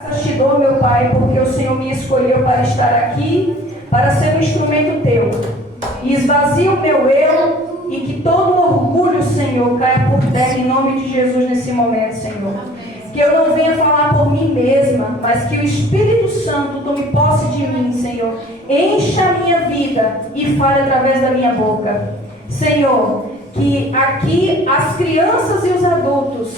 Graças te dou, meu Pai, porque o Senhor me escolheu para estar aqui, para ser um instrumento teu. E esvazia o meu eu e que todo orgulho, Senhor, caia por terra em nome de Jesus nesse momento, Senhor. Que eu não venha falar por mim mesma, mas que o Espírito Santo tome posse de mim, Senhor. Encha a minha vida e fale através da minha boca. Senhor, que aqui as crianças e os adultos,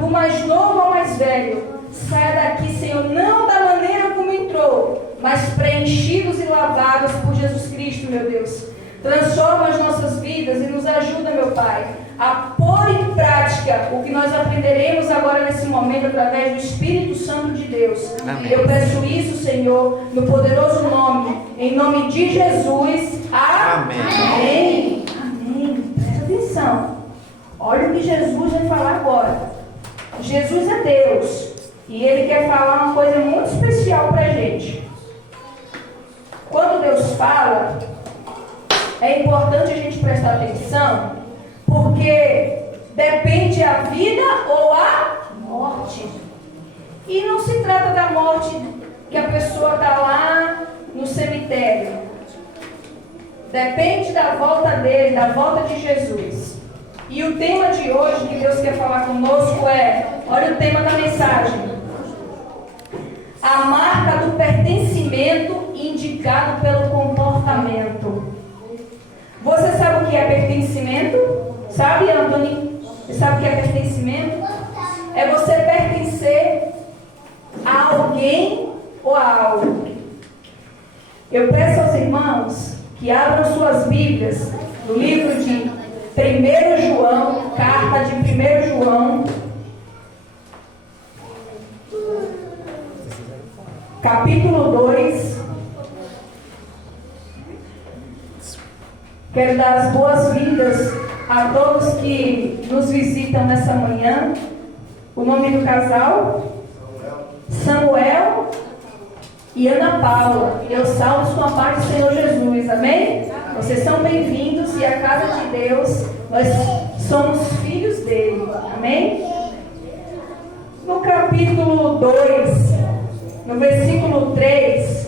do mais novo ao mais velho, saia daqui, Senhor, não da maneira como entrou, mas preenchidos e lavados por Jesus Cristo, meu Deus. Transforma as nossas vidas e nos ajuda, meu Pai, a pôr em prática o que nós aprenderemos agora nesse momento através do Espírito Santo de Deus. Amém. Eu peço isso, Senhor, no poderoso nome, em nome de Jesus. Amém. Amém. Amém. Presta atenção. Olha o que Jesus vai falar agora. Jesus é Deus e Ele quer falar uma coisa muito especial para a gente. Quando Deus fala, é importante a gente prestar atenção, porque depende a vida ou a morte. E não se trata da morte que a pessoa está lá no cemitério. Depende da volta dele, da volta de Jesus. E o tema de hoje que Deus quer falar conosco é, olha o tema da mensagem: a marca do pertencimento indicado pelo comportamento. Você sabe o que é pertencimento? Sabe, Antônio? Você sabe o que é pertencimento? É você pertencer a alguém ou a algo. Eu peço aos irmãos que abram suas Bíblias no livro de 1 João, carta de 1 João, capítulo 2. Quero dar as boas-vindas a todos que nos visitam nessa manhã. O nome do casal? Samuel e Ana Paula. Eu salvo com a paz do Senhor Jesus. Amém? Vocês são bem-vindos e a casa de Deus, nós somos filhos dele. Amém? No capítulo 2, no versículo 3.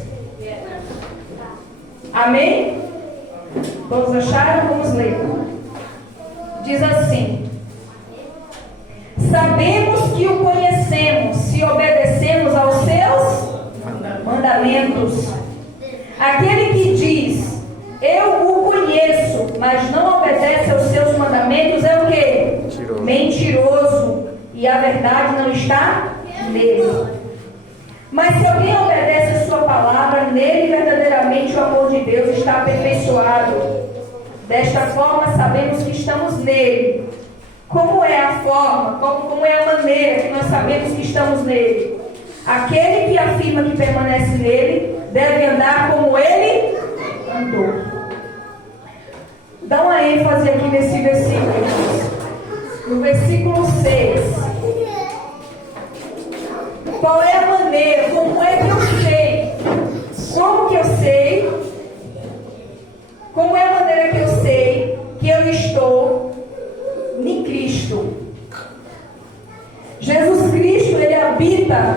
Amém? Todos acharam? Vamos ler. Diz assim: sabemos que o conhecemos se obedecemos aos seus mandamentos. Aquele que diz, eu o conheço, mas não obedece aos seus mandamentos, é o quê? Mentiroso. E a verdade não está nele. Mas se alguém obedece a sua palavra, nele verdadeiramente o amor de Deus está aperfeiçoado. Desta forma sabemos que estamos nele. Como é a forma, como é a maneira que nós sabemos que estamos nele? Aquele que afirma que permanece nele, deve andar como ele andou. Dá uma ênfase aqui nesse versículo. No versículo 6. Qual é a maneira? Como é que eu sei? Como que eu sei? Como é a maneira que eu sei que eu estou em Cristo? Jesus Cristo, Ele habita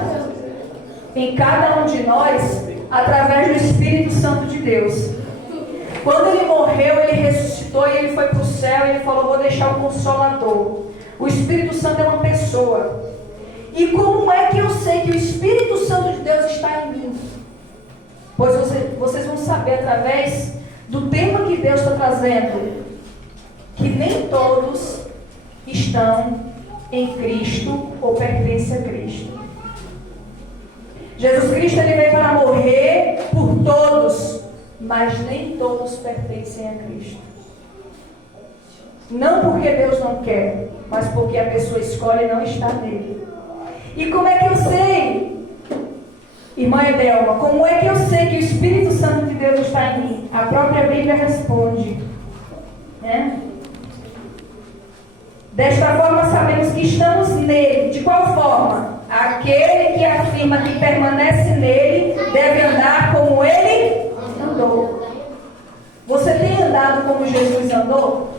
em cada um de nós através do Espírito Santo de Deus. Quando Ele morreu, Ele ressuscitou e Ele foi para o céu e Ele falou, vou deixar o Consolador. O Espírito Santo é uma pessoa. E como é que eu sei que o Espírito Santo de Deus está em mim? Pois vocês vão saber através do tema que Deus está trazendo, que nem todos estão em Cristo ou pertencem a Cristo. Jesus Cristo, Ele veio para morrer por todos, mas nem todos pertencem a Cristo. Não porque Deus não quer, mas porque a pessoa escolhe não estar nele. E como é que eu sei, irmã Edelma, como é que eu sei que o Espírito Santo de Deus está em mim? A própria Bíblia responde, né? Desta forma sabemos que estamos nele. De qual forma? Aquele que afirma que permanece nele deve andar como ele andou. Você tem andado como Jesus andou?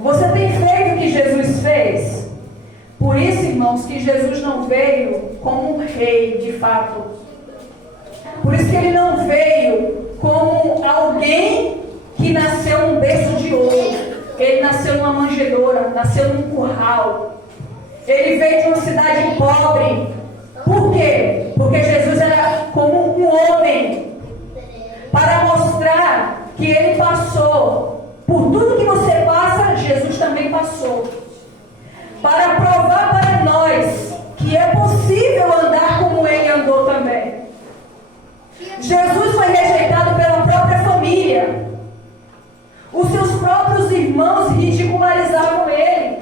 Você tem feito o que Jesus fez? Por isso, irmãos, que Jesus não veio como um rei, de fato. Por isso que ele não veio como alguém que nasceu num berço de ouro. Ele nasceu numa manjedoura, nasceu num curral. Ele veio de uma cidade pobre. Por quê? Porque Jesus era como um homem. Para mostrar que ele passou por tudo que você passa, Jesus também passou. Para provar para nós que é possível andar como ele andou também. Jesus foi rejeitado pela própria família. Os seus próprios irmãos ridicularizavam ele.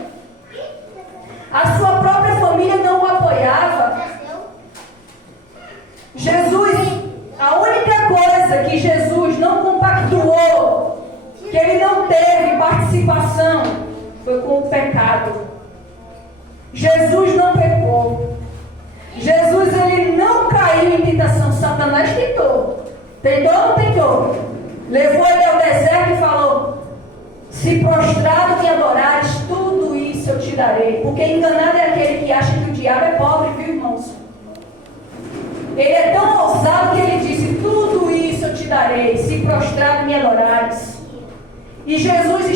A sua própria família não o apoiava. Jesus, a única coisa que Jesus não compactuou, que ele não teve participação, foi com o pecado. Jesus não pecou. Jesus, ele não caiu em tentação. Satanás tentou. Tentou ou não tentou? Levou ele ao deserto e falou: se prostrado me adorares, tudo isso eu te darei. Porque enganado é aquele que acha que o diabo é pobre, viu, irmãos? Ele é tão ousado que ele disse: tudo isso eu te darei, se prostrado me adorares. E Jesus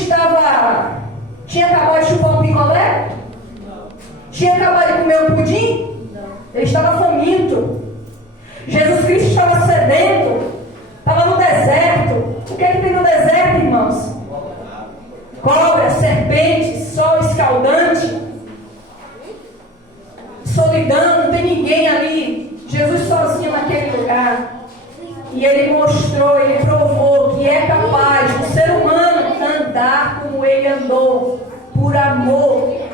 tinha acabado de chupar um picolé? Tinha acabado de comer um pudim? Ele estava faminto. Jesus Cristo estava sedento. Estava no deserto. O que é que tem no deserto, irmãos? Cobra, serpente, sol escaldante, solidão, não tem ninguém ali. Jesus sozinho naquele lugar. E ele mostrou, ele provou que é capaz do ser humano andar como ele andou, por amor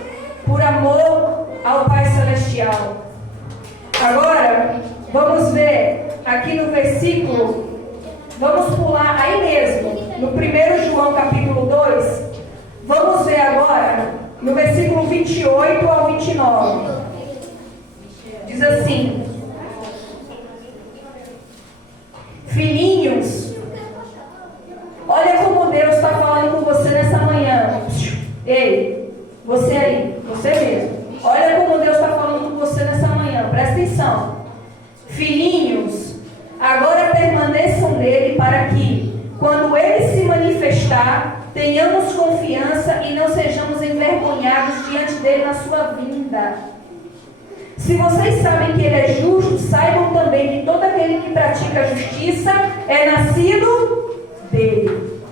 ao Pai Celestial. Agora, vamos ver aqui no versículo, vamos pular aí mesmo, no 1 João capítulo 2, vamos ver agora no versículo 28 ao 29. Diz assim: filhinhos, olha como Deus está falando com você nessa manhã. Ei, você aí, você mesmo. Olha como Deus está falando com você nessa manhã. Presta atenção. Filhinhos, agora permaneçam nele para que, quando ele se manifestar, tenhamos confiança e não sejamos envergonhados diante dele na sua vinda. Se vocês sabem que ele é justo, saibam também que todo aquele que pratica a justiça é nascido dele.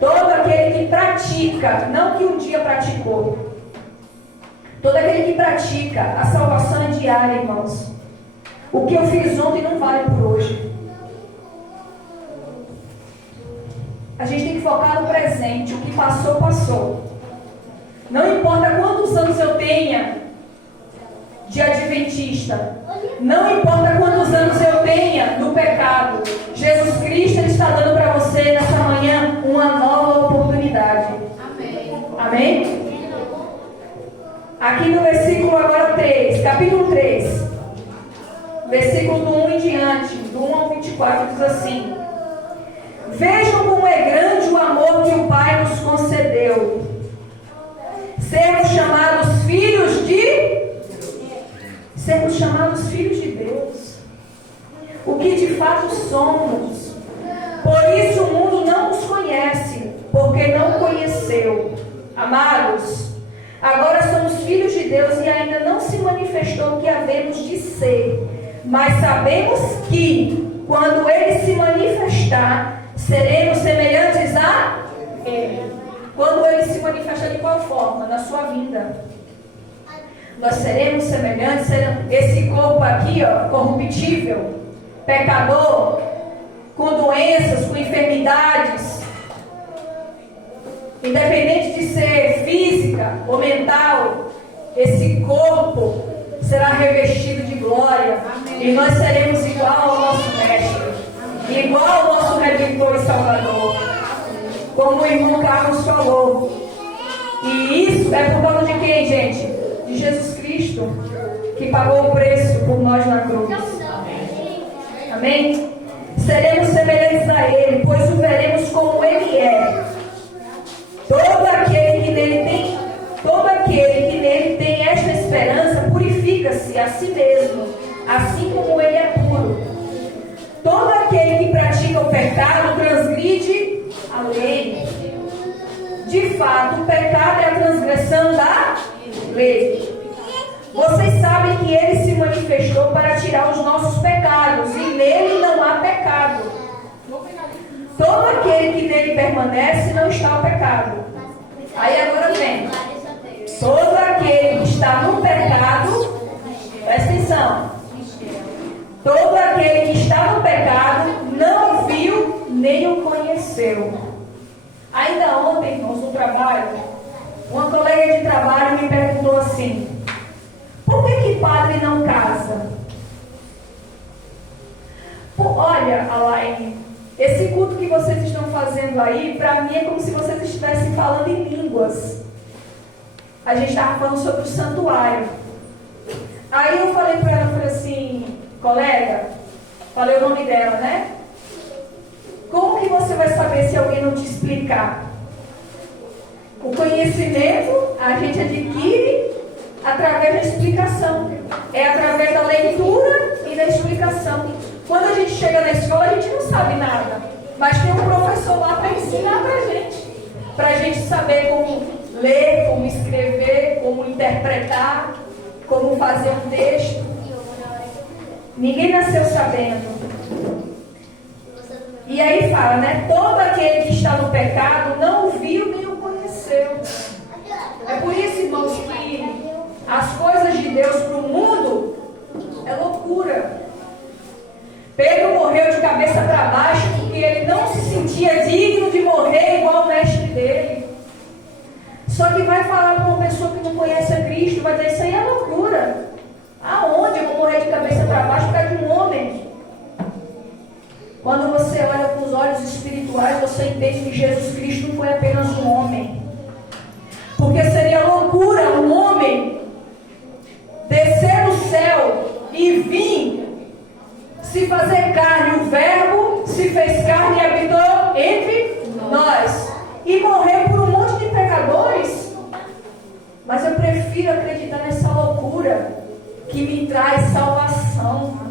Todo aquele que pratica, não que um dia praticou. Todo aquele que pratica, a salvação é diária, irmãos. O que eu fiz ontem não vale por hoje. A gente tem que focar no presente. O que passou, passou. Não importa quantos anos eu tenha de adventista. Não importa quantos anos eu tenha no pecado. Jesus Cristo está dando para você nessa manhã uma nova oportunidade. Amém? Amém? Aqui no versículo agora 3, capítulo 3, versículo do 1 em diante, do 1 ao 24, diz assim: vejam como é grande o amor que o Pai nos concedeu. Sermos chamados filhos de Deus, o que de fato somos. Por isso o mundo não nos conhece, porque não conheceu. Amados, agora somos filhos de Deus e ainda não se manifestou o que havemos de ser. Mas sabemos que, quando Ele se manifestar, seremos semelhantes a Ele. Quando Ele se manifestar, de qual forma? Na sua vinda. Nós seremos semelhantes, esse corpo aqui, ó, corruptível, pecador, com doenças, com enfermidades, independente de ser física ou mental, esse corpo será revestido de glória. Amém. E nós seremos igual ao nosso Mestre, igual ao nosso Redentor e Salvador, como o irmão Carlos falou. E isso é por causa de quem, gente? De Jesus Cristo, que pagou o preço por nós na cruz. Amém? Seremos semelhantes a Ele, pois o veremos como Ele é. Todo aquele que nele tem esta esperança assim como ele é puro. Todo aquele que pratica o pecado transgride a lei. De fato, o pecado é a transgressão da lei. Vocês sabem que ele se manifestou para tirar os nossos pecados, e nele não há pecado. Todo aquele que nele permanece não está o pecado. Aí agora vem. Todo aquele que está no pecado, presta atenção. Todo aquele que está no pecado não o viu nem o conheceu. Ainda ontem, irmãos, no trabalho, uma colega de trabalho me perguntou assim: por que padre não casa? Olha, Alaine, esse culto que vocês estão fazendo aí, para mim é como se vocês estivessem falando em línguas. A gente estava falando sobre o santuário. Aí eu falei para ela, falei assim: colega, falei o nome dela, né? Como que você vai saber se alguém não te explicar? O conhecimento a gente adquire através da explicação. É através da leitura e da explicação. Quando a gente chega na escola, a gente não sabe nada. Mas tem um professor lá para ensinar pra gente. Pra gente saber como ler, como escrever, como interpretar, como fazer um texto. Ninguém nasceu sabendo. E aí fala, né? Todo aquele que está no pecado não o viu nem o conheceu. É por isso, irmãos, que as coisas de Deus para o mundo é loucura. Pedro morreu de cabeça para baixo porque ele não se sentia digno de morrer igual o mestre dele. Só que vai falar para uma pessoa que não conhece a Cristo, vai dizer: isso aí é loucura. Aonde eu vou morrer de cabeça para baixo por causa de um homem? Quando você olha com os olhos espirituais, você entende que Jesus Cristo não foi apenas um homem. Porque seria loucura um homem descer do céu e vir se fazer carne. O Verbo se fez carne e habitou entre nós. E morrer por um monte de pecadores. Mas eu prefiro acreditar nessa loucura que me traz salvação.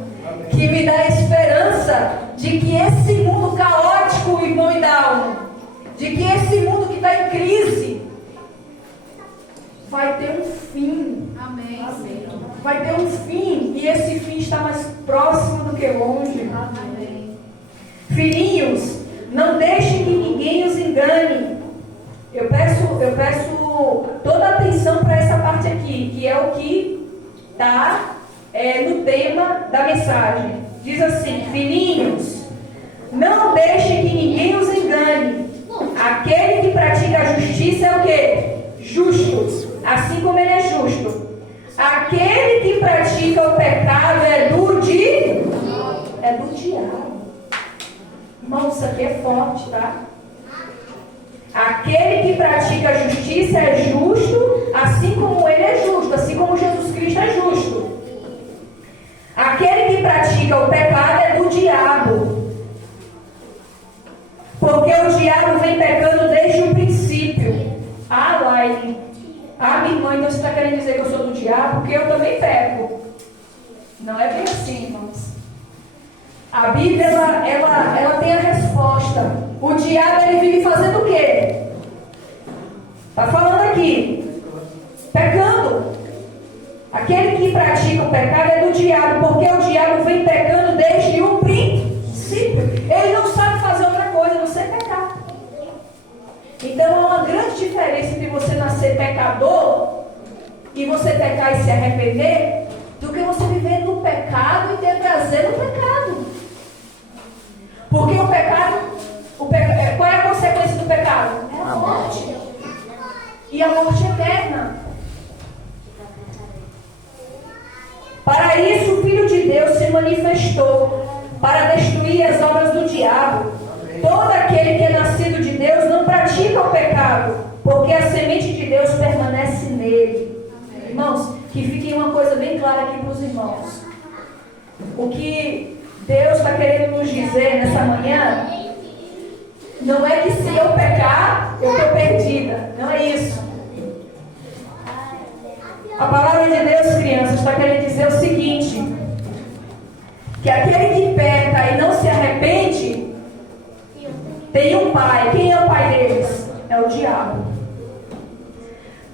Que me dá esperança de que esse mundo caótico, irmão e Dalmo, de que esse mundo que está em crise vai ter um fim. Amém. Vai ter um fim, e esse fim está mais próximo do que longe. Amém. Filhinhos, não deixem que ninguém os engane. Eu peço toda a atenção para essa parte aqui, que é o que está no tema da mensagem. Diz assim: filhinhos, não deixem que ninguém os engane. Aquele que pratica a justiça é o quê? Justo, assim como ele é justo. Aquele que pratica o pecado é do diabo. Irmão, isso aqui é forte, tá? Aquele que pratica a justiça é justo, assim como ele é justo, assim como Jesus Cristo é justo. Aquele que pratica o pecado é do diabo. Porque o diabo vem pecando desde o princípio. Ah, Laine. Ah, minha irmã, então você está querendo dizer que eu sou do diabo? Porque eu também peco. Não é bem assim, irmãos. A Bíblia, ela tem a resposta. O diabo, ele vive fazendo o quê? Está falando aqui. Pecando. Aquele que pratica o pecado é do diabo, porque o diabo vem pecando desde o princípio. Ele não sabe fazer outra coisa, a não ser pecar. Então há uma grande diferença entre você nascer pecador e você pecar e se arrepender, do que você viver no pecado e ter prazer no pecado. Porque o pecado, qual é a consequência do pecado? É a morte. E a morte eterna. Para isso o Filho de Deus se manifestou, para destruir as obras do diabo. Todo aquele que é nascido de Deus não pratica o pecado, porque a semente de Deus permanece nele. Irmãos, que fique uma coisa bem clara aqui para os irmãos. O que Deus está querendo nos dizer nessa manhã, não é que se eu pecar, eu estou perdida. Não é isso. A palavra de Deus, crianças, está querendo dizer o seguinte: que aquele que peca e não se arrepende tem um pai. Quem é o pai deles? É o diabo.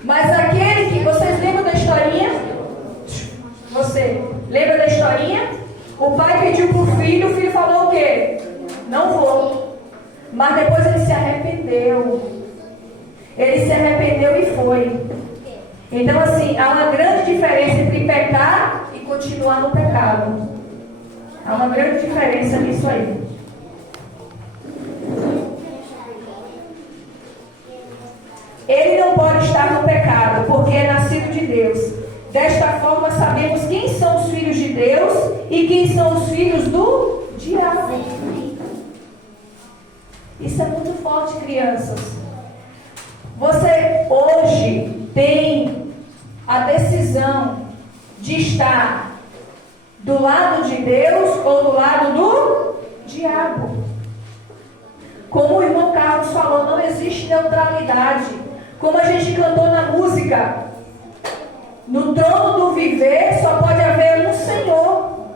Mas aquele que... Vocês lembram da historinha? Você lembra da historinha? O pai pediu para o filho falou o quê? Não vou. Mas depois ele se arrependeu. Ele se arrependeu e foi. Então, assim, há uma grande diferença entre pecar e continuar no pecado. Há uma grande diferença nisso aí. Ele não pode estar no pecado, porque é nascido de Deus. Desta forma, sabemos quem são os filhos de Deus e quem são os filhos do diabo. Isso é muito forte, crianças. Você hoje tem a decisão de estar do lado de Deus ou do lado do diabo. Como o irmão Carlos falou, não existe neutralidade. Como a gente cantou na música, no trono do viver só pode haver um Senhor.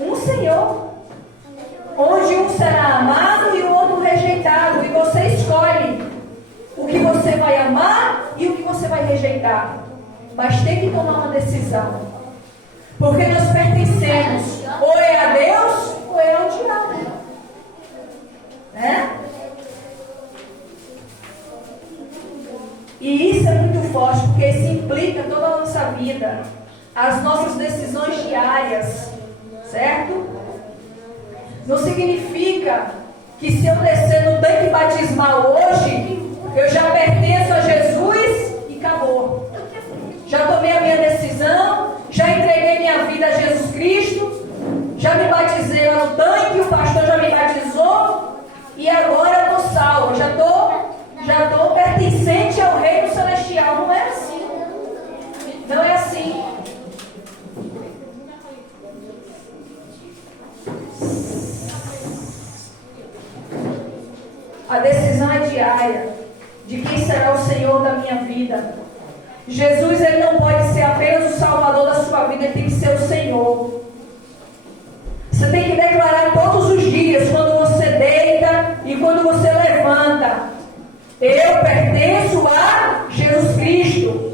Um Senhor. Onde um será amado e o outro rejeitado. E você escolhe o que você vai amar e o que você vai rejeitar. Mas tem que tomar uma decisão. Porque nós pertencemos ou é a Deus ou é ao diabo. Né? E isso é muito forte, porque isso implica toda a nossa vida, as nossas decisões diárias, certo? Não significa que se eu descer no tanque batismal hoje, eu já pertenço a Jesus e acabou. Já tomei a minha decisão, já entreguei minha vida a Jesus Cristo, já me batizei lá no tanque, o pastor já me batizou, e agora eu estou salvo, já estou pertencente ao reino celestial. Não é assim. Não é assim. A decisão é diária de quem será o Senhor da minha vida. Jesus, ele não pode ser apenas o Salvador da sua vida, ele tem que ser o Senhor. Você tem que declarar todos os dias, quando você deita e quando você levanta: eu pertenço a Jesus Cristo.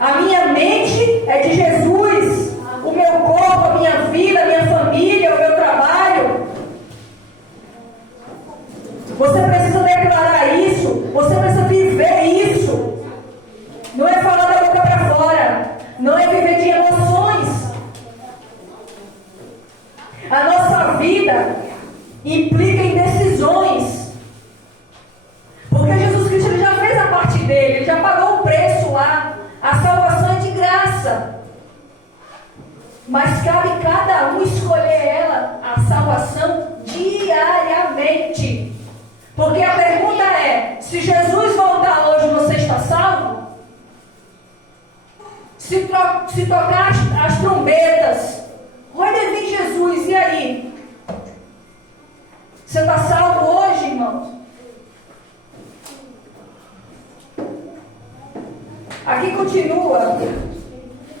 A minha mente é de Jesus. O meu corpo, a minha vida, a minha família, o meu trabalho. Você precisa declarar isso. Você precisa viver isso. Não é falar da boca para fora. Não é viver de emoções. A nossa vida implica em decisões. Porque Jesus Cristo, ele já fez a parte dele. Ele já pagou o preço lá. A salvação é de graça. Mas cabe cada um escolher ela, a salvação, diariamente. Porque a pergunta é: se Jesus voltar hoje, você está salvo? Se tocar as trombetas, vai vir Jesus, e aí? Você está salvo hoje, irmãos? Aqui continua,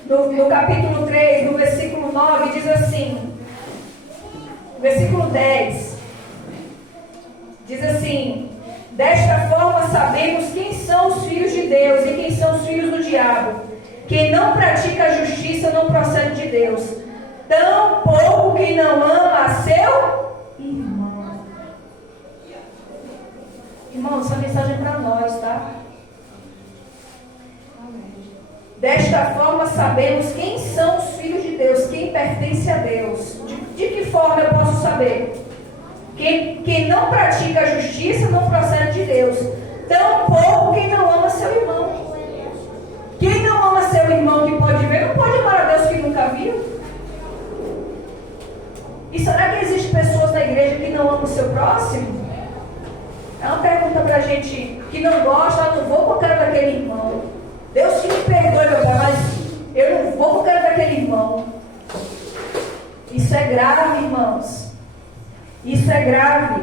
no capítulo 3, no versículo 9, diz assim, versículo 10, diz assim: desta forma sabemos quem são os filhos de Deus e quem são os filhos do diabo. Quem não pratica a justiça não procede de Deus, tampouco quem não ama a seu irmão. Irmãos, essa mensagem é para nós, tá? Desta forma sabemos quem são os filhos de Deus, quem pertence a Deus. De que forma eu posso saber? Quem não pratica a justiça não procede de Deus, tampouco quem não ama seu irmão. Quem não ama seu irmão que pode ver, não pode amar a Deus que nunca viu. E será que existem pessoas na igreja que não amam o seu próximo? É uma pergunta para a gente que não gosta: não vou por causa daquele irmão. Deus que me perdoe, meu pai, mas eu não vou por causa daquele irmão. Isso é grave, irmãos. Isso é grave.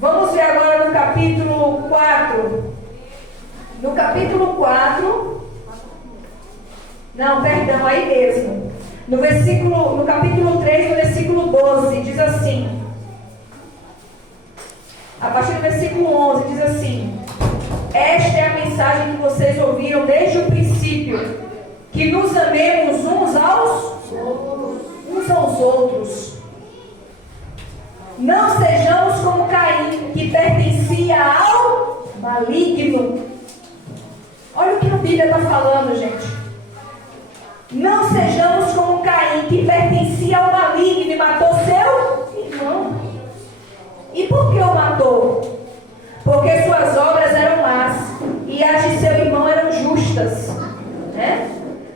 Vamos ver agora no capítulo 4. No capítulo 4. Não, perdão, aí mesmo. No capítulo 3. versículo 11, diz assim: esta é a mensagem que vocês ouviram desde o princípio, que nos amemos uns aos outros. Não sejamos como Caim, que pertencia ao maligno. Olha o que a Bíblia está falando, gente. Não sejamos como Caim, que pertencia ao maligno e matou seu irmão. E por que o matou? Porque suas obras eram más e as de seu irmão eram justas, né?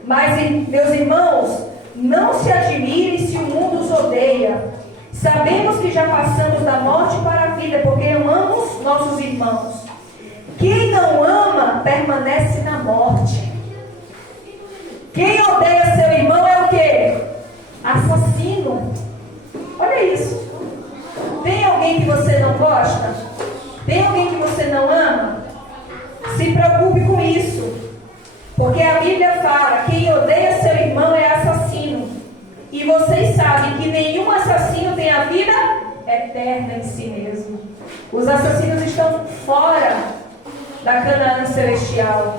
Mas, meus irmãos, não se admirem se o mundo os odeia. Sabemos que já passamos da morte para a vida, porque amamos nossos irmãos. Quem não ama permanece na morte. Quem odeia seu irmão é o quê? Assassino. Olha isso. Tem alguém que você não gosta? Tem alguém que você não ama? Se preocupe com isso. Porque a Bíblia fala: quem odeia seu irmão é assassino. E vocês sabem que nenhum assassino tem a vida eterna em si mesmo. Os assassinos estão fora da Canaã celestial.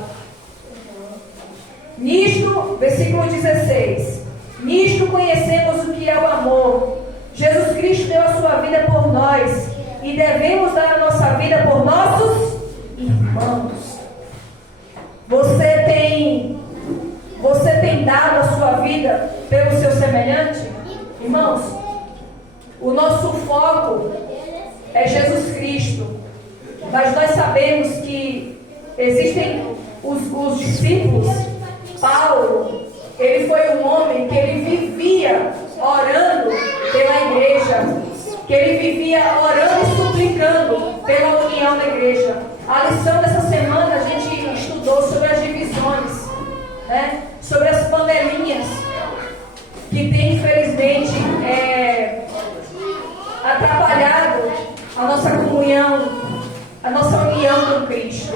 Nisto, versículo 16: nisto conhecemos o que é o amor. Jesus Cristo deu a sua vida por nós e devemos dar a nossa vida por nossos irmãos. Você tem dado a sua vida pelo seu semelhante? Irmãos, o nosso foco é Jesus Cristo. Mas nós sabemos que existem os discípulos. Paulo, ele foi um homem que ele vivia orando pela igreja, que ele vivia orando e suplicando pela união da igreja. A lição dessa semana a gente estudou sobre as divisões, né? Sobre as panelinhas que tem, infelizmente, atrapalhado a nossa comunhão, a nossa união com Cristo.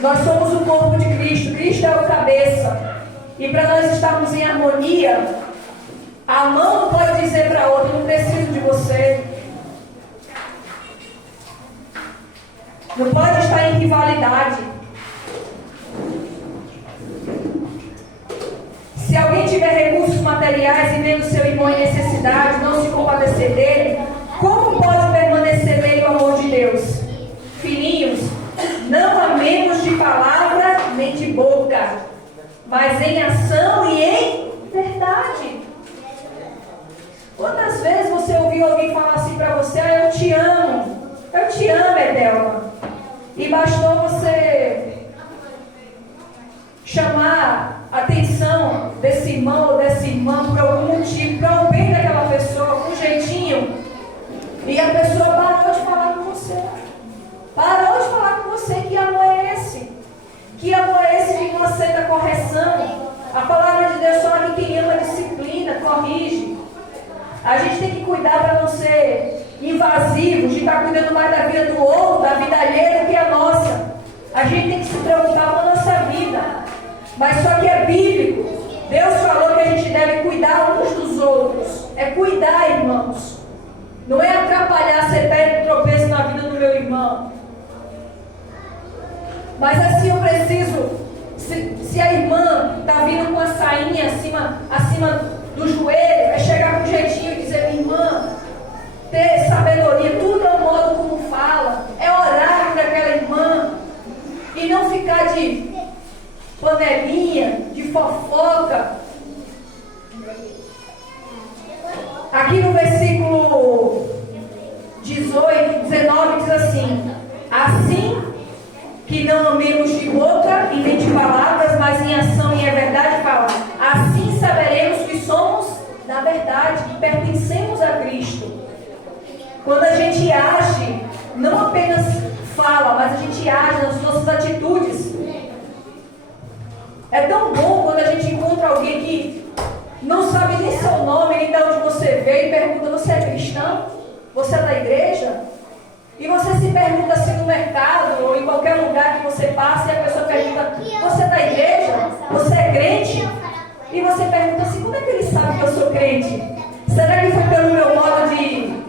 Nós somos o corpo de Cristo. Cristo é o cabeça. E para nós estarmos em harmonia, a mão não pode dizer para a outra: não preciso de você. Não pode estar em rivalidade. Se alguém tiver recursos materiais e vendo seu irmão em necessidade, não se compadecer dele, como pode permanecer nele o amor de Deus? Filhinhos, não amemos de palavra nem de boca, mas em ação e em verdade. Quantas vezes você ouviu alguém falar assim para você: eu te amo, Edelma, e bastou você chamar a atenção desse irmão ou dessa irmã por algum motivo, para o bem daquela pessoa, com um jeitinho, e a pessoa parou de falar com você. Parou de falar com você. Que amor é esse? Que amor é esse que não aceita correção? A palavra de Deus fala que quem ama disciplina, corrige. A gente tem que cuidar para não ser invasivos, de estar cuidando mais da vida do outro, da vida alheia, do que a nossa. A gente tem que se preocupar com a nossa vida. Mas só que é bíblico. Deus falou que a gente deve cuidar uns dos outros. É cuidar, irmãos. Não é atrapalhar, ser pé de tropeço na vida do meu irmão. Mas assim eu preciso, se a irmã está vindo com a sainha acima do joelho, é chegar com um jeitinho e dizer: minha irmã, ter sabedoria, tudo é o modo como fala, é orar por aquela irmã, e não ficar de panelinha, de fofoca. Aqui no versículo 19 diz assim: assim que não amemos de boca e nem de palavras, mas em ação e em verdade fala. Assim saberemos que somos da verdade, que pertencemos a Cristo. Quando a gente age, não apenas fala, mas a gente age nas nossas atitudes. É tão bom quando a gente encontra alguém que não sabe nem seu nome, nem de onde você veio, e pergunta: você é cristão? Você é da igreja? E você se pergunta assim no mercado ou em qualquer lugar que você passa, e a pessoa pergunta: você é da igreja? Você é crente? E você pergunta assim: como é que ele sabe que eu sou crente? Será que foi pelo meu modo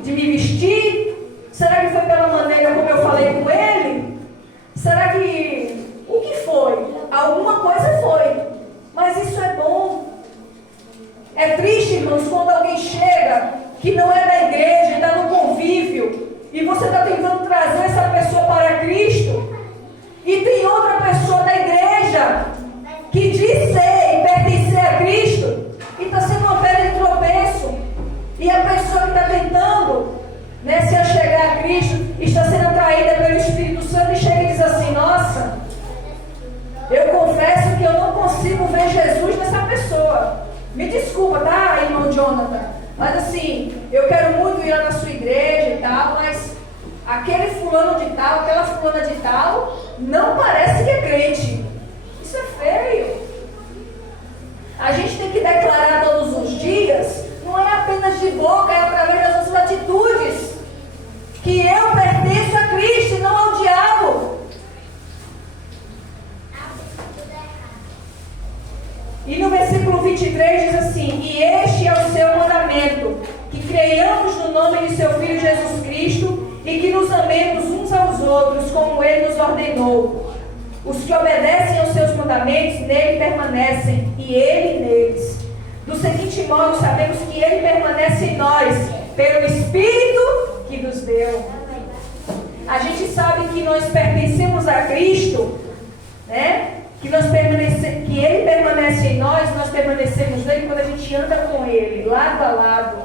de me vestir? Será que foi pela maneira como eu falei com ele? Será que... O que foi? Alguma coisa foi. Mas isso é bom. É triste, irmãos, quando alguém chega que não é da igreja, está no convívio, e você está tentando trazer essa pessoa para Cristo, e tem outra pessoa da igreja que diz ser e pertencer a Cristo, e está sendo uma pedra de tropeço, e a pessoa que está tentando, né, se achegar a Cristo, está sendo atraída pelo Espírito Santo e chega e diz assim: nossa, eu confesso que eu não consigo ver Jesus nessa pessoa. Me desculpa, tá, irmão Jonathan? Mas assim, eu quero muito ir lá na sua igreja e tal, mas aquele fulano de tal, aquela fulana de tal, não parece que é crente. Isso é feio. A gente tem que declarar todos os dias, não é apenas de boca, é através das nossas atitudes, que eu pertenço a Cristo e não ao diabo. E no versículo 23 diz assim: e este é o seu mandamento, que creiamos no nome de seu Filho Jesus Cristo e que nos amemos uns aos outros, como Ele nos ordenou. Os que obedecem aos seus mandamentos nele permanecem, e Ele neles. Do seguinte modo, sabemos que Ele permanece em nós, pelo Espírito que nos deu. A gente sabe que nós pertencemos a Cristo, né? Que Ele permanece em nós permanecemos nele quando a gente anda com Ele, lado a lado.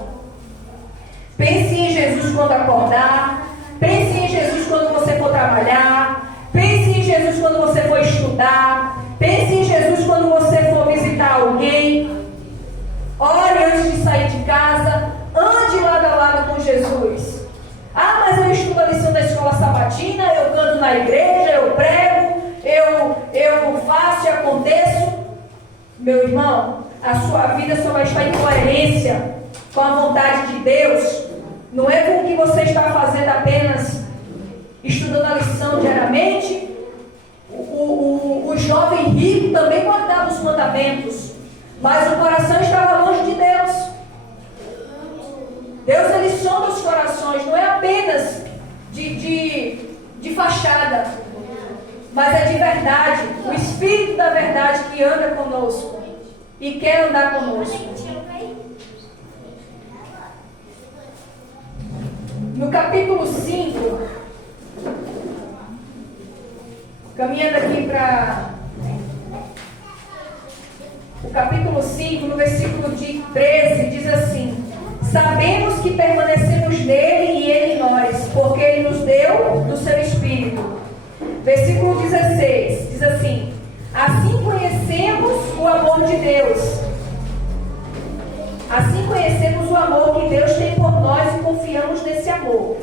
Pense em Jesus quando acordar, pense em Jesus quando você for trabalhar, pense em Jesus quando você for estudar, pense em Jesus quando você for visitar alguém. Ore antes de sair de casa, ande lado a lado com Jesus. Ah, mas eu estudo a lição da escola sabatina, eu canto na igreja, eu prego, eu faço e aconteço. Meu irmão, a sua vida só vai estar em coerência com a vontade de Deus. Não é com o que você está fazendo apenas estudando a lição diariamente. O jovem rico também guardava os mandamentos, mas o coração estava longe de Deus. Deus, Ele sonda os corações, não é apenas de fachada, mas é de verdade. O Espírito da verdade que anda conosco e quer andar conosco. No capítulo 5, caminhando aqui para o capítulo 5, no versículo 13, diz assim: sabemos que permanecemos nele e ele em nós, porque ele nos deu do seu Espírito. Versículo 16, diz assim: assim conhecemos o amor de Deus. Assim conhecemos o amor que Deus tem por nós e confiamos nesse amor.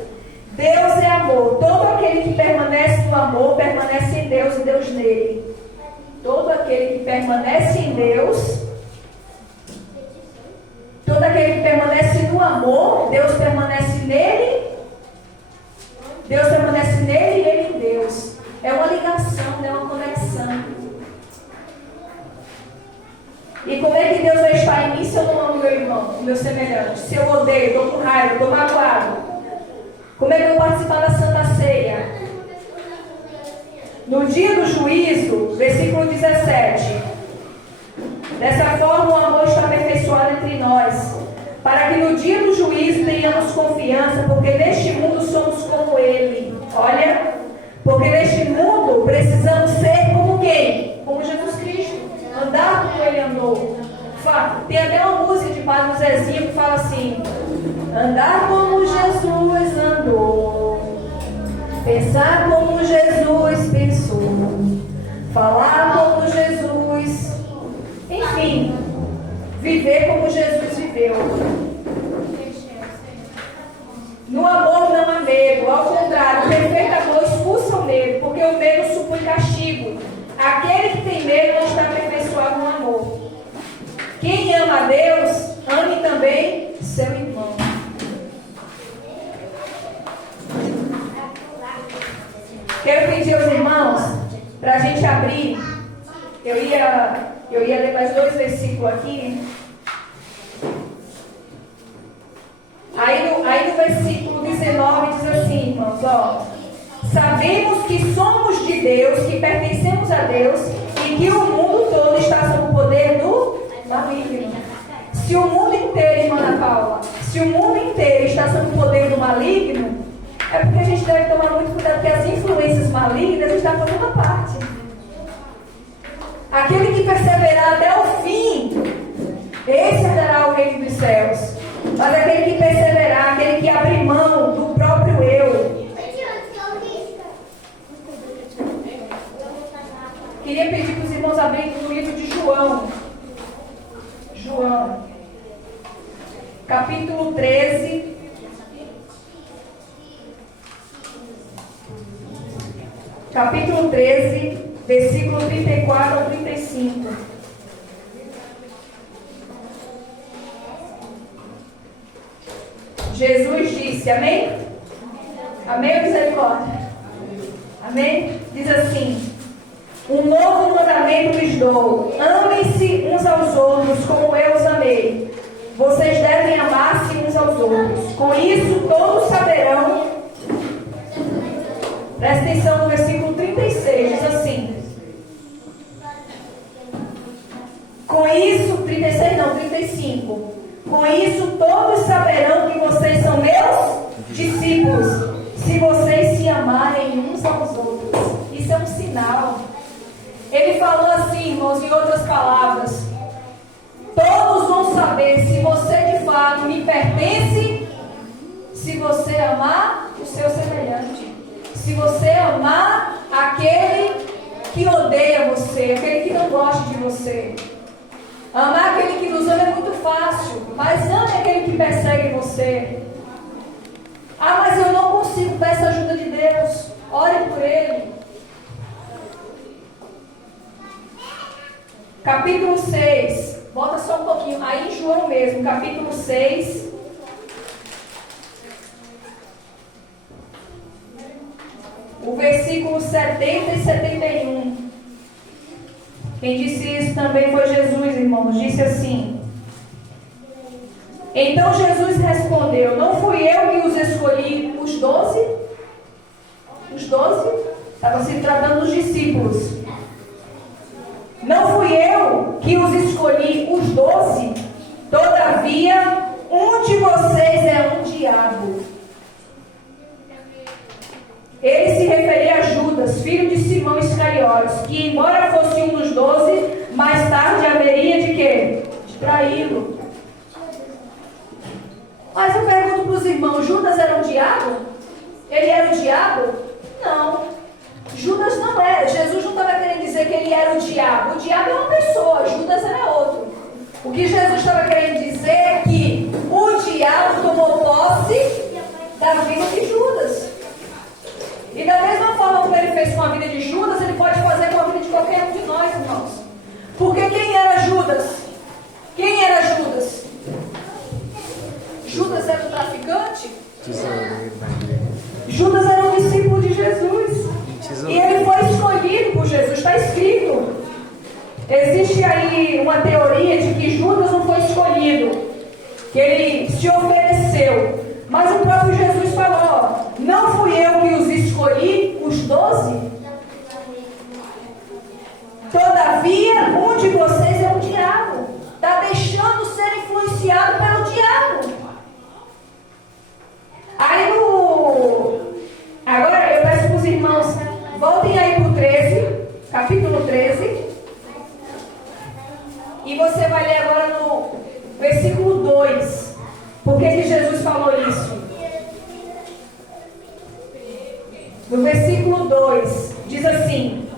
Deus é amor. Todo aquele que permanece no amor, permanece em Deus e Deus nele. Todo aquele que permanece em Deus, todo aquele que permanece no amor, Deus permanece nele, Deus permanece nele e ele em Deus. É uma ligação, é uma conexão. E como é que Deus vai estar em mim se eu não amo meu irmão, o meu semelhante? Se eu odeio, estou com raiva, estou magoado? Como é que eu vou participar da Santa Ceia? No dia do juízo, versículo 17. Dessa forma o amor está aperfeiçoado entre nós, para que no dia do juízo tenhamos confiança, porque neste mundo somos como Ele. Olha, porque neste mundo precisamos ser como quem? Como Jesus Cristo. Andar como Ele andou. Tem até uma música de Padre Zezinho que fala assim: andar como Jesus andou, pensar como Jesus pensou, falar como Jesus, enfim, viver como Jesus viveu. No amor não há medo, ao contrário, o perfeito amor expulsa o medo, porque o medo supõe castigo. Aquele que tem medo não está aperfeiçoado no amor. Quem ama a Deus, ame também seu irmão. Quero pedir aos irmãos para a gente abrir. Eu ia ler mais 2 versículos aqui. Aí no versículo 19 diz assim: de Deus, que pertencemos a Deus, e que o mundo todo está sob o poder do maligno. Se o mundo inteiro, irmã Ana Paula, se o mundo inteiro está sob o poder do maligno, é porque a gente deve tomar muito cuidado, porque as influências malignas estão por toda parte. Aquele que perseverar até o fim, esse herdará o reino dos céus. Mas aquele que perseverar, aquele que abrir mão do próprio eu. Queria pedir para os irmãos abrirem no livro de João. João, capítulo 13. Capítulo 13, versículo 34 a 35. Jesus disse, amém? Amém ou misericórdia? Amém? Diz assim: um novo mandamento lhes dou, amem-se uns aos outros como eu os amei. Vocês devem amar-se uns aos outros. Com isso todos saberão. Presta atenção no versículo 36, diz assim. Com isso, 36 não, 35. Com isso todos saberão que vocês são meus discípulos, se vocês se amarem uns aos outros. Isso é um sinal. Ele falou assim, irmãos, em outras palavras: todos vão saber se você de fato me pertence, se você amar o seu semelhante, se você amar aquele que odeia você, aquele que não gosta de você. Amar aquele que nos ama é muito fácil, mas ame aquele que persegue você. Ah, mas eu não consigo, peça a ajuda de Deus, ore por ele. Capítulo 6, volta só um pouquinho, aí em João mesmo, capítulo 6. O versículo 70 e 71. Quem disse isso também foi Jesus, irmãos. Disse assim: então Jesus respondeu: não fui eu que os escolhi, os 12? Os 12? Estava se tratando dos discípulos. Não fui eu que os escolhi, os 12? Todavia, um de vocês é um diabo. Ele se referia a Judas, filho de Simão Iscariotes, que embora fosse um dos 12, mais tarde haveria de quê? De traí-lo. Mas eu pergunto para os irmãos, Judas era um diabo? Ele era o diabo? Não. Judas não era. Jesus não estava querendo dizer que ele era o diabo. O diabo é uma pessoa, Judas era outro. O que Jesus estava querendo dizer é que o diabo tomou posse da vida de Judas. E da mesma forma como ele fez com a vida de Judas, ele pode fazer com a vida de qualquer um de nós, irmãos. Porque quem era Judas? Quem era Judas? Judas era um traficante? Judas era um discípulo de Jesus. E ele foi escolhido por Jesus, está escrito. Existe aí uma teoria de que Judas não foi escolhido, que ele se ofereceu. Mas o próprio Jesus falou: não fui eu que os escolhi, os 12? Todavia, um de vocês é um diabo. Está deixando ser influenciado pelo diabo. Aí agora eu peço para os irmãos, voltem aí para o 13, capítulo 13. E você vai ler agora no versículo 2. Por que Jesus falou isso? No versículo 2, diz assim: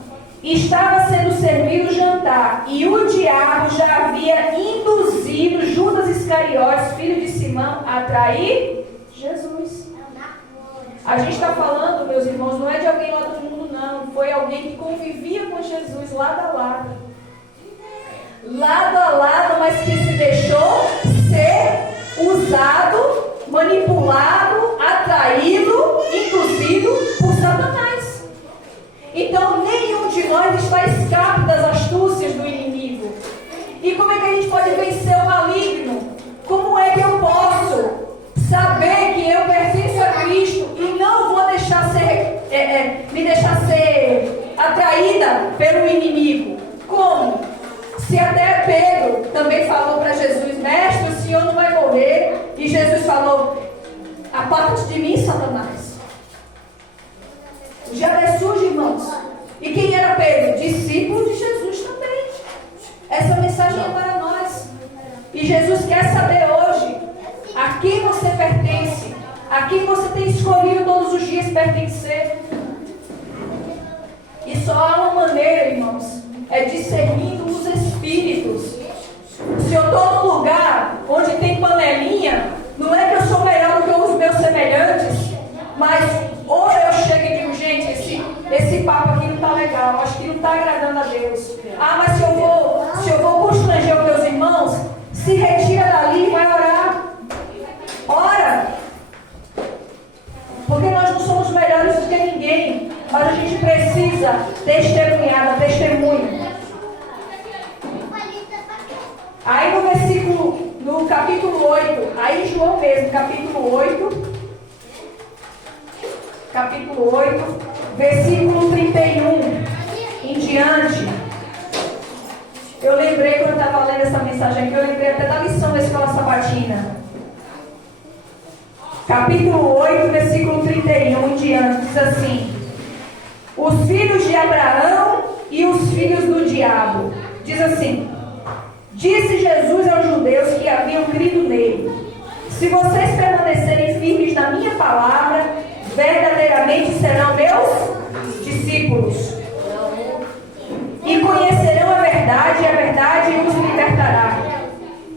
estava sendo servido o jantar, e o diabo já havia induzido Judas Iscariotes, filho de Simão, a trair Jesus. A gente está falando, meus irmãos, não é de alguém lá do mundo, não. Foi alguém que convivia com Jesus lado a lado. Lado a lado, mas que se deixou ser usado, manipulado, atraído, induzido por Satanás. Então nenhum de nós está escape das astúcias do inimigo. E como é que a gente pode vencer o maligno? Como é que eu posso saber que eu pertenço a Cristo e não vou deixar me deixar ser senhor não vai morrer. E Jesus falou: aparta-te de mim, Satanás. Já surge, irmãos. E quem era Pedro? Discípulo de Jesus também. Essa mensagem é para nós. E Jesus quer saber hoje a quem você pertence, a quem você tem escolhido todos os dias pertencer. E só há uma maneira, irmãos, é discernindo os espíritos. Se eu estou num lugar onde tem panelinha, não é que eu sou melhor do que os meus semelhantes, mas ou eu chego e digo: gente, esse papo aqui não está legal, acho que não está agradando a Deus. Ah, mas se eu vou constranger os meus irmãos, se retira dali e vai orar. Ora! Porque nós não somos melhores do que ninguém, mas a gente precisa testemunhar, da testemunha. Aí no versículo, no capítulo 8, aí João mesmo, capítulo 8, versículo 31 em diante. Eu lembrei, quando eu estava lendo essa mensagem aqui, eu lembrei até da lição da escola sabatina. Capítulo 8, versículo 31 em diante, diz assim: os filhos de Abraão e os filhos do diabo. Diz assim: disse Jesus aos judeus que haviam crido nele: se vocês permanecerem firmes na minha palavra, verdadeiramente serão meus discípulos. E conhecerão a verdade, e a verdade os libertará.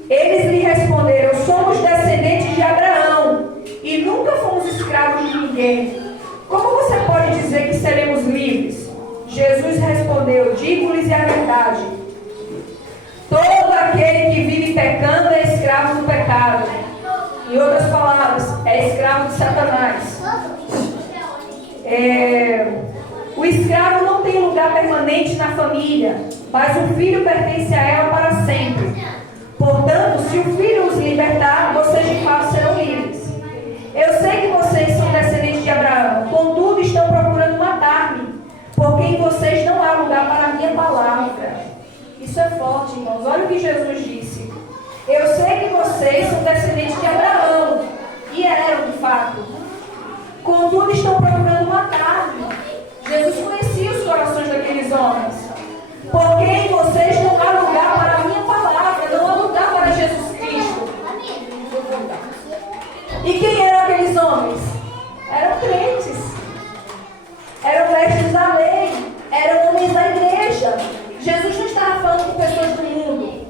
Eles lhe responderam: somos descendentes de Abraão e nunca fomos escravos de ninguém. Como você pode dizer que seremos livres? Jesus respondeu: digo-lhes a verdade. Todo aquele que vive pecando é escravo do pecado. Em outras palavras, é escravo de Satanás. O escravo não tem lugar permanente na família, mas o filho pertence a ela para sempre. Portanto, se o filho os libertar, vocês de fato serão livres. Eu sei que vocês são descendentes de Abraão, contudo estão procurando matar-me, porque em vocês não há lugar para a minha palavra. Isso é forte, irmãos. Olha o que Jesus disse. Eu sei que vocês são descendentes de Abraão, e eram de fato. Contudo estão procurando matar-me. Jesus conhecia os corações daqueles homens. Porque em vocês não há lugar para a minha palavra, não há lugar para Jesus Cristo. E quem eram aqueles homens? Eram crentes. Eram mestres da lei. Eram homens da igreja. Jesus não estava falando com pessoas do mundo.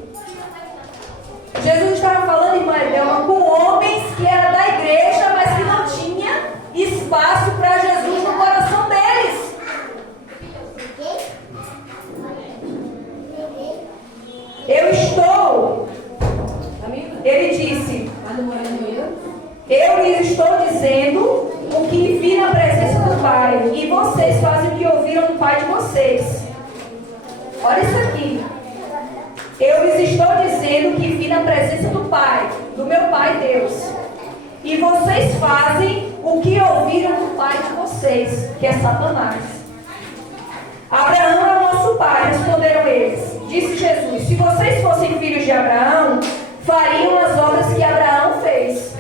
Jesus estava falando, irmã Edelma, com homens que eram da igreja, mas que não tinha espaço para Jesus no coração deles. Eu estou, ele disse, eu lhes estou dizendo o que vi na presença do Pai, e vocês fazem o que ouviram do Pai de vocês. Olha isso aqui. Eu lhes estou dizendo o que vi na presença do Pai, do meu Pai Deus. E vocês fazem o que ouviram do pai de vocês, que é Satanás. Abraão é nosso pai, responderam eles. Disse Jesus: se vocês fossem filhos de Abraão, fariam as obras que Abraão fez.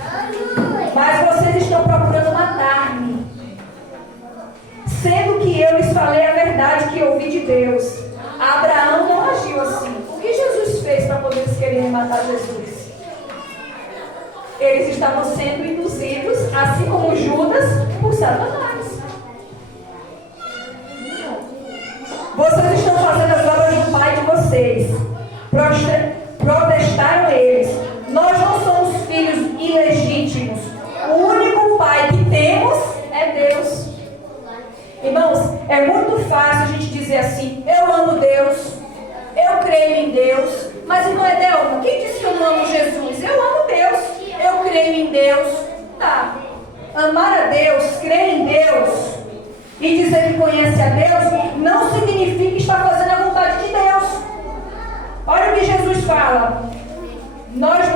Mas vocês estão procurando matar-me, sendo que eu lhes falei a verdade que ouvi de Deus. Abraão não agiu assim. O que Jesus fez para poder eles quererem matar Jesus? Eles estavam sendo induzidos, assim como Judas, por Satanás. Vocês estão fazendo as obras do pai de vocês. Protestaram eles. Nós não somos filhos ilegítimos. O único pai que temos é Deus. Irmãos, é muito fácil a gente dizer assim: eu amo Deus, eu creio em Deus. Mas, irmã Edelma, quem disse que eu não amo Jesus? Eu amo Deus, eu creio em Deus. Tá. Amar a Deus, crer em Deus e dizer que conhece a Deus não significa que está fazendo a vontade de Deus. Olha o que Jesus fala.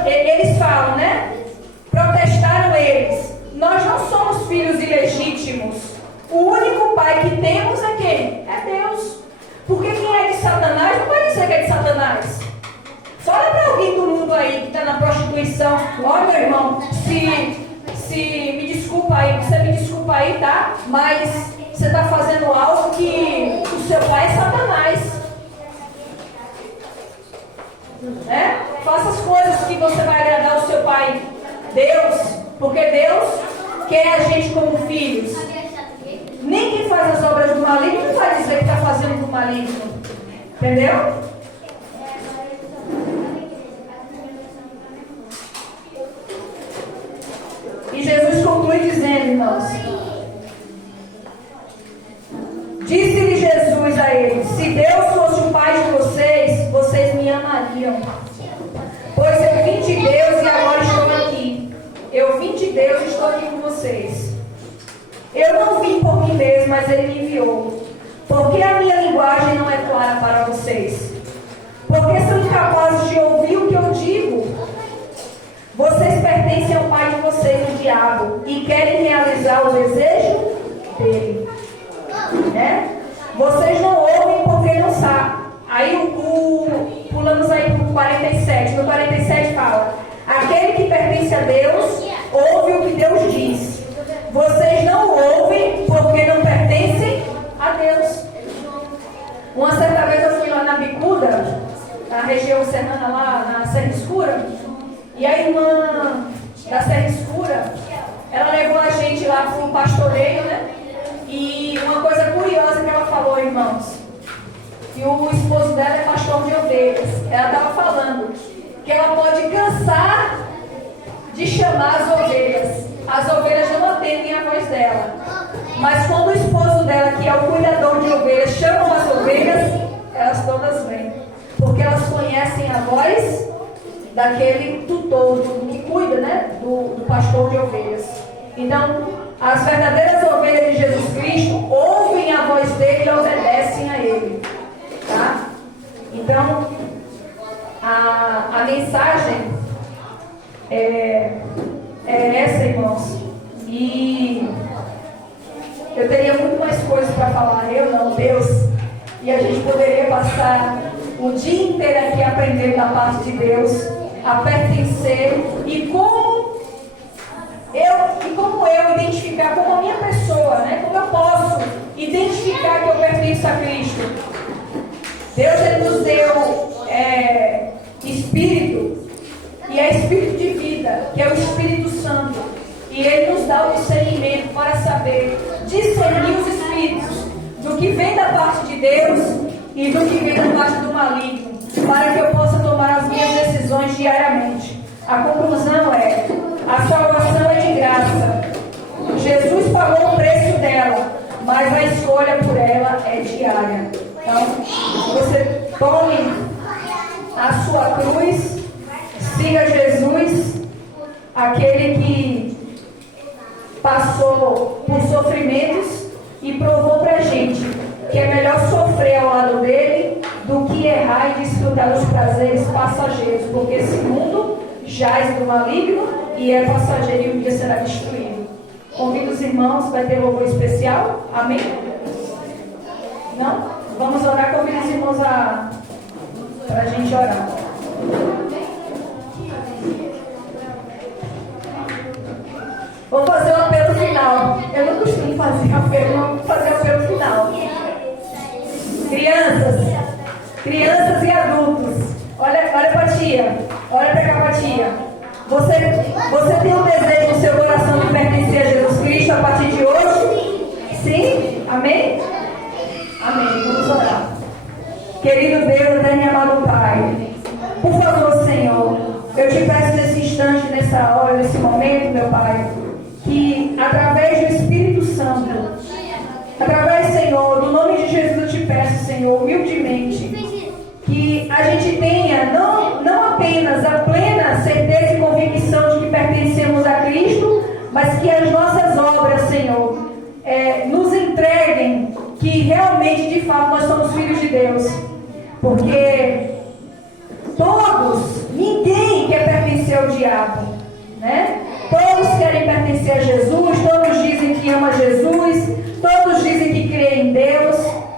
Eles falam, né? Protestaram eles: nós não somos filhos ilegítimos. O único pai que temos é quem? É Deus. Porque quem é de Satanás não vai dizer que é de Satanás. Fala para alguém do mundo aí que está na prostituição instituição. Olha, meu irmão, me desculpa aí, você me desculpa aí, tá? Mas você está fazendo algo que o seu pai é Satanás. Né? Faça as coisas que você vai agradar o seu pai, Deus, porque Deus quer a gente como filhos. Nem quem faz as obras do maligno não vai dizer que está fazendo do maligno. Entendeu? E Jesus conclui dizendo, irmãos: disse-lhe Jesus a eles: se Deus fosse o pai de vocês, vocês me amariam. Pois eu vim de Deus e agora estou aqui. Eu vim de Deus e estou aqui com vocês. Eu não vim por mim mesmo, mas Ele me enviou. Porque a minha linguagem não é clara para vocês? Porque são incapazes de ouvir o que eu digo. Vocês pertencem ao pai de vocês, o diabo, e querem realizar o desejo dele. Né? Vocês não ouvem porque não sabem. Aí pulamos aí para o 47. No 47 fala: aquele que pertence a Deus ouve o que Deus diz. Vocês não ouvem porque não pertencem a Deus. Uma certa vez eu fui lá na Bicuda, na região serrana, lá na Serra Escura, e a irmã da Serra Escura, ela levou a gente lá para um pastoreio, né? E uma coisa curiosa que ela falou, irmãos, que o esposo dela é pastor de ovelhas. Ela estava falando que ela pode cansar de chamar as ovelhas. As ovelhas não atendem a voz dela. Mas quando o esposo dela, que é o cuidador de ovelhas, chama as ovelhas, elas todas vêm. Porque elas conhecem a voz daquele tutor, que cuida, né, do pastor de ovelhas. Então, as verdadeiras ovelhas de Jesus Cristo ouvem a voz dele e obedecem a ele. Tá? Então, a mensagem é essa, irmãos. E eu teria muito mais coisas para falar, eu não, Deus. E a gente poderia passar o dia inteiro aqui aprendendo da parte de Deus, a pertencer e como eu identificar como a minha pessoa, né? Como eu posso identificar que eu pertenço a Cristo. Deus, Ele nos deu Espírito, e é Espírito de vida, que é o Espírito Santo. E Ele nos dá o discernimento para saber discernir os Espíritos, do que vem da parte de Deus e do que vem da parte do maligno, para que eu possa tomar as minhas decisões diariamente. A conclusão é: a salvação é de graça. Jesus pagou o preço dela, mas a escolha por ela é diária. Então, você tome a sua cruz, siga Jesus, aquele que passou por sofrimentos e provou pra gente que é melhor sofrer ao lado dele do que errar e desfrutar dos prazeres passageiros, porque esse mundo jaz do maligno e é passageiro e um dia será destruído. Convido os irmãos, vai ter louvor especial. Amém? Não? Vamos orar, convido os irmãos para a gente orar. Vou fazer o apelo final. Eu não costumo fazer apelo, não vou fazer o apelo final. Crianças e adultos, olha para a tia, olha para cá para a tia. Você tem um desejo no seu coração de pertencer a Jesus Cristo a partir de hoje? Sim? Amém? Amém. Vamos orar. Querido Deus, eterno e amado Pai, por favor, Senhor, eu te peço nesse instante, nessa hora, nesse momento, meu Pai, que através do Espírito Santo, através, Senhor, do nome de Jesus, eu te peço, Senhor, humildemente, que a gente tenha não apenas a plena certeza e convicção de que pertencemos a Cristo, mas que as nossas obras, Senhor, nos entreguem que realmente, de fato, nós somos filhos de Deus. Porque ninguém quer pertencer ao diabo, né? Todos querem pertencer a Jesus, todos dizem que amam Jesus, todos dizem que creem em Deus,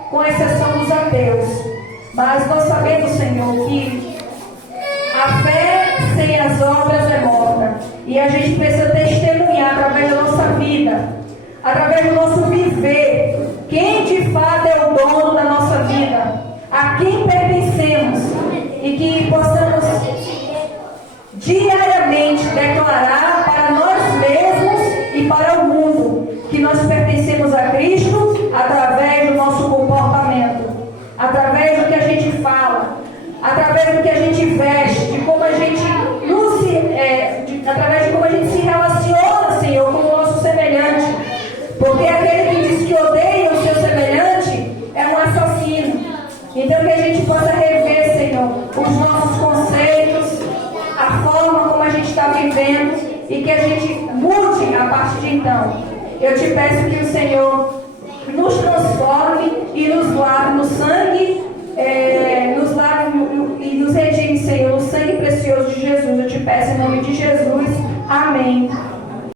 com exceção dos ateus. Mas nós sabemos, Senhor, que a fé sem as obras é E a gente precisa testemunhar através da nossa vida, através do nosso viver, quem de fato é o dono da nossa vida, a quem pertencemos, e que possamos diariamente declarar para nós mesmos e para o mundo que nós pertencemos a Cristo através do nosso comportamento, através do que a gente fala, através do que a gente veste, de como a gente através de como a gente se relaciona, Senhor, com o nosso semelhante. Porque aquele que diz que odeia o seu semelhante é um assassino. Então que a gente possa rever, Senhor, os nossos conceitos, a forma como a gente está vivendo, e que a gente mude a partir de então. Eu te peço que o Senhor nos transforme e nos lave no sangue, nos lave e nos redime, Senhor, no sangue precioso de Jesus. Eu te peço em nome de Jesus. Amém.